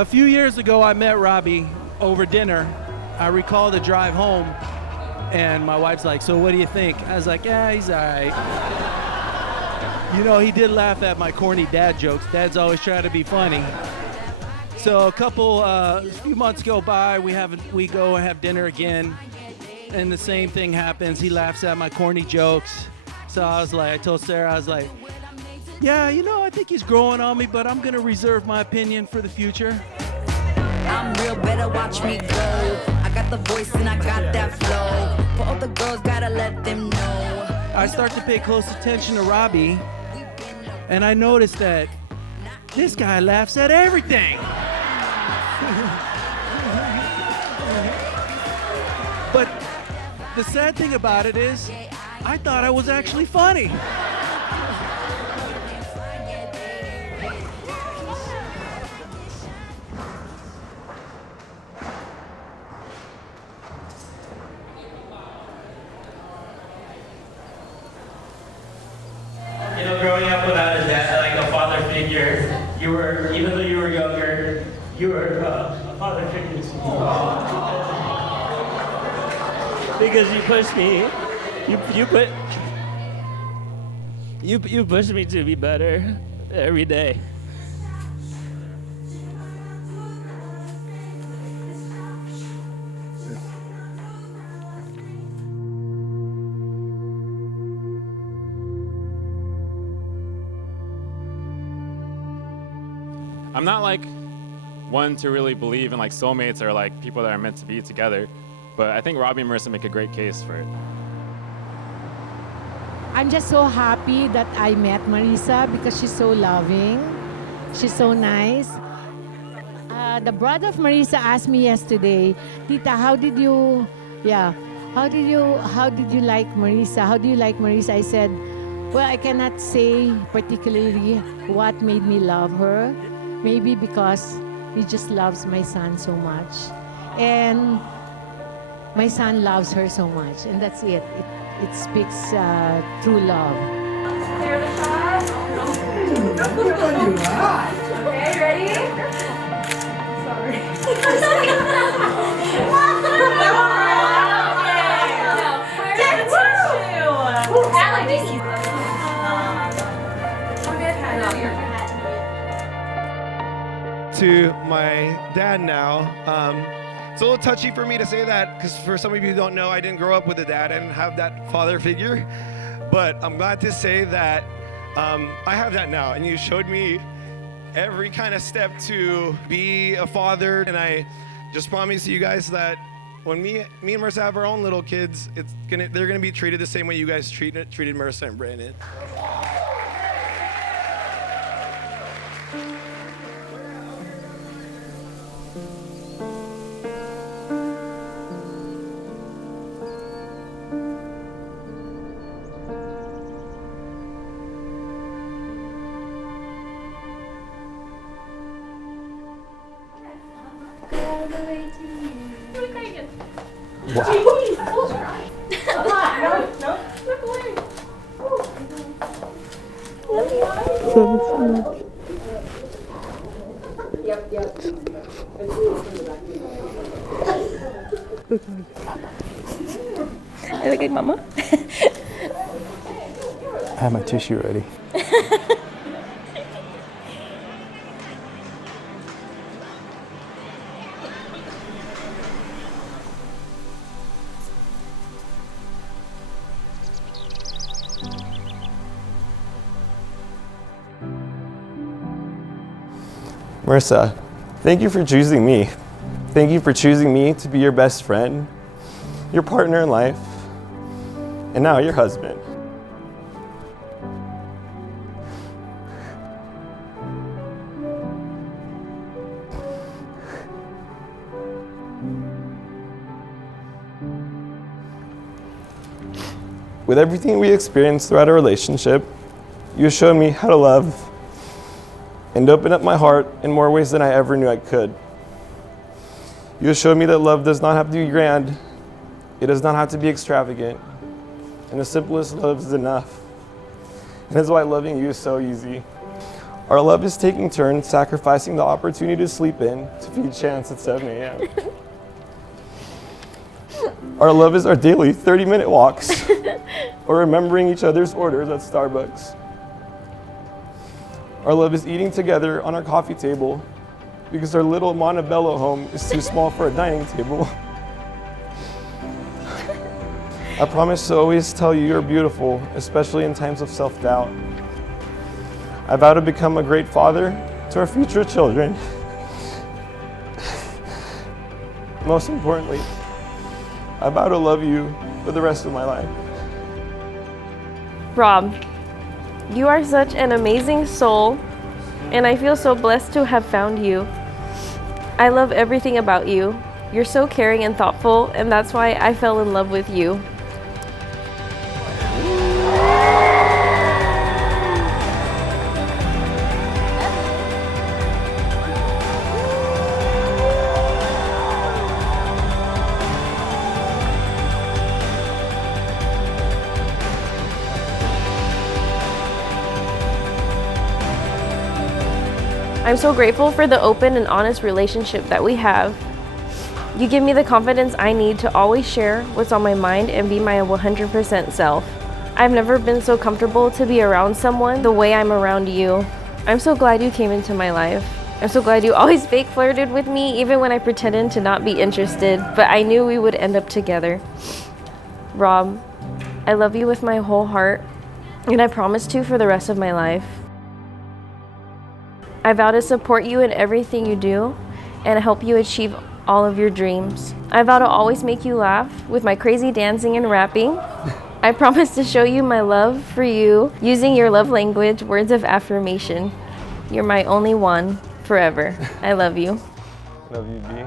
A few years ago, I met Robbie over dinner. I recall the drive home, and my wife's like, so what do you think? I was like, yeah, he's all right. You know, he did laugh at my corny dad jokes. Dads always try to be funny. So a few months go by, we go and have dinner again, and the same thing happens. He laughs at my corny jokes. So I told Sarah, I was like, yeah, you know, I think he's growing on me, but I'm gonna reserve my opinion for the future. I'm real, better watch me go. I got the voice and I got that flow. For all the girls, gotta let them know. I start to pay close attention to Robbie, and I noticed that this guy laughs at everything. But the sad thing about it is, I thought I was actually funny. You know, growing up without a dad, like a father figure, you were, even though you were younger, you were a father figure to me. Because you pushed me. You pushed me to be better every day. I'm not like one to really believe in like soulmates or like people that are meant to be together, but I think Robbie and Maryssa make a great case for it. I'm just so happy that I met Maryssa because she's so loving. She's so nice. The brother of Maryssa asked me yesterday, Tita, how did you like Maryssa? How do you like Maryssa? I said, well, I cannot say particularly what made me love her. Maybe because he just loves my son so much. And my son loves her so much. And that's it. It speaks true love. Clear the shot. Okay, ready? Sorry. To my dad now. It's a little touchy for me to say that because for some of you who don't know, I didn't grow up with a dad. I didn't have that father figure. But I'm glad to say that I have that now. And you showed me every kind of step to be a father. And I just promise you guys that when me and Maryssa have our own little kids, they're gonna be treated the same way you guys treated Maryssa and Brandon. Wow. Close your eyes. No, look away. Yep. I look like Mama. I have my tissue ready. Maryssa, thank you for choosing me. Thank you for choosing me to be your best friend, your partner in life, and now your husband. With everything we experienced throughout our relationship, you have shown me how to love and open up my heart in more ways than I ever knew I could. You have shown me that love does not have to be grand, it does not have to be extravagant, and the simplest love is enough. And that's why loving you is so easy. Our love is taking turns sacrificing the opportunity to sleep in to feed Chance at 7 a.m. Our love is our daily 30-minute walks or remembering each other's orders at Starbucks. Our love is eating together on our coffee table because our little Montebello home is too small for a dining table. I promise to always tell you you're beautiful, especially in times of self-doubt. I vow to become a great father to our future children. Most importantly, I vow to love you for the rest of my life. Rob, you are such an amazing soul, and I feel so blessed to have found you. I love everything about you. You're so caring and thoughtful, and that's why I fell in love with you. I'm so grateful for the open and honest relationship that we have. You give me the confidence I need to always share what's on my mind and be my 100% self. I've never been so comfortable to be around someone the way I'm around you. I'm so glad you came into my life. I'm so glad you always fake flirted with me even when I pretended to not be interested, but I knew we would end up together. Rob, I love you with my whole heart, and I promise to for the rest of my life. I vow to support you in everything you do and help you achieve all of your dreams. I vow to always make you laugh with my crazy dancing and rapping. I promise to show you my love for you using your love language, words of affirmation. You're my only one forever. I love you. Love you, B.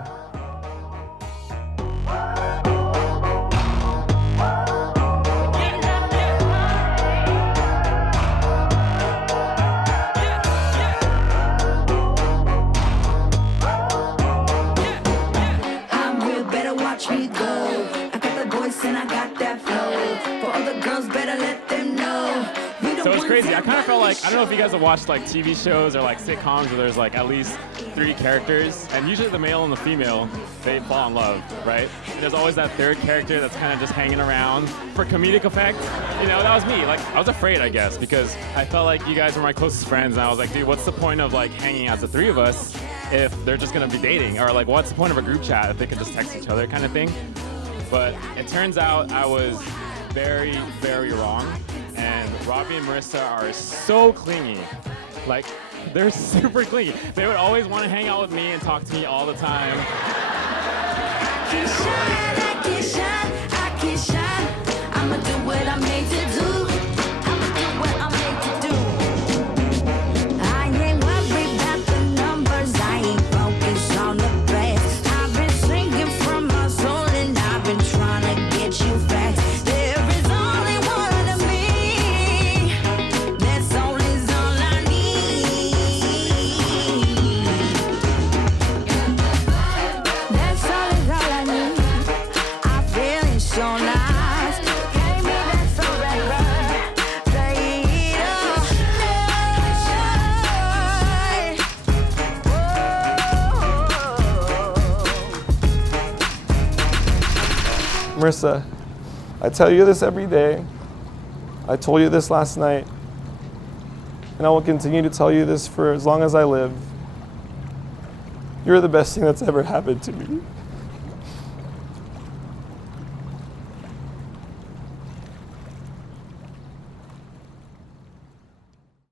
Watch me go. I got the voice and I got that flow. For all the girls, better let them know. So it's crazy. I kind of felt like, I don't know if you guys have watched like TV shows or like sitcoms where there's like at least 3 characters, and usually the male and the female, they fall in love, right? And there's always that third character that's kind of just hanging around for comedic effect. You know, that was me. Like, I was afraid, I guess, because I felt like you guys were my closest friends, and I was like, dude, what's the point of like hanging out the 3 of us if they're just gonna be dating? Or like, what's the point of a group chat if they can just text each other kind of thing? But it turns out I was very, very wrong. And Robbie and Maryssa are so clingy. Like, they're super clingy. They would always want to hang out with me and talk to me all the time. I can shine. I'ma do what I'm made to do. I'ma do what I'm made to do. I ain't worried about the numbers. I ain't focused on the past. I've been singing from my soul and I've been trying to get you back. There is only one of me. That's all I need. That's all I need. I feel it so nice. Gave me that forever. Play it all night. Maryssa, I tell you this every day. I told you this last night. And I will continue to tell you this for as long as I live. You're the best thing that's ever happened to me.